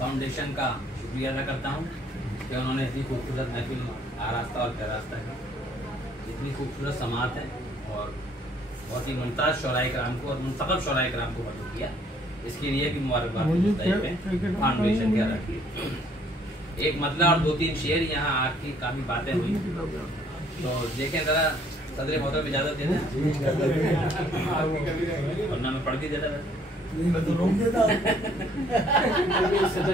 Foundation का शुक्रिया अदा करता हूँ कि उन्होंने इतनी खूबसूरत महफिल आरास्ता और पैरास्ता है, इतनी खूबसूरत समात है और बहुत ही मुमताज़ शौराए कराम को और मुंतखब शौराए कराम को मदद किया, इसके लिए भी मुबारकबाद फाउंडेशन के अदा किए। एक मतला और 2-3 शेर यहाँ आके काफ़ी बातें हुई, तो देखें ज़रा सदर मोहतरम इजाज़त दे दें वरना मैं पढ़ भी देता वैसे।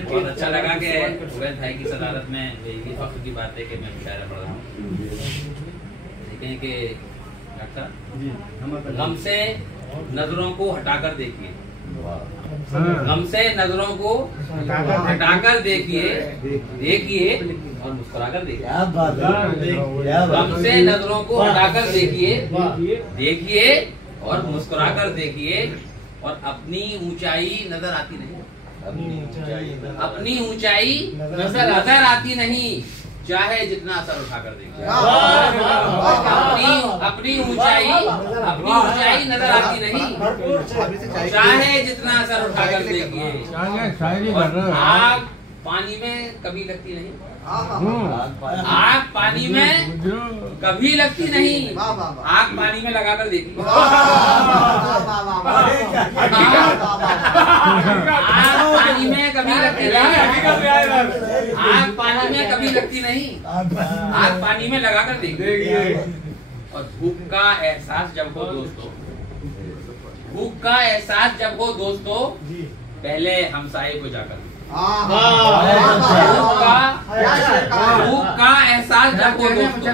बहुत अच्छा लगा कि उवैस भाई की सदारत में ये फख्र की बात है कि मैं मुशायरा पढ़ रहा हूँ। देखें कि डॉक्टर गम से नजरों को हटाकर देखिए, गम से नजरों को हटाकर देखिए, देखिए और मुस्कुराकर देखिए। गम से नजरों को हटाकर देखिए, देखिए और मुस्कुराकर देखिए और अपनी ऊंचाई नजर आती नहीं, अपनी ऊंचाई नजर आती नहीं, चाहे जितना असर उठाकर देखिए। अपनी ऊंचाई नजर आती नहीं, चाहे जितना असर उठाकर देखिए। आग पानी में कभी लगती नहीं, आग पानी में कभी लगती नहीं, आग पानी में लगाकर देखिए। आग पानी में कभी लगती नहीं, आग पानी में कभी लगती नहीं, आग पानी में लगाकर देखिए। और भूख का एहसास जब हो दोस्तों, भूख का एहसास जब हो दोस्तों, पहले हमसाये को जाकर भूख का एहसास जब हो दोस्तों,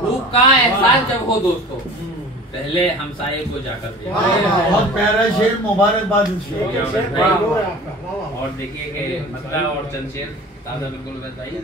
भूख का एहसास जब हो दोस्तों, पहले हमसाये को जाकर देखिए। बहुत प्यारा शेर, मुबारकबाद। और देखिए कि मतलब और चंद शेर ताज़ा बिल्कुल बताइए।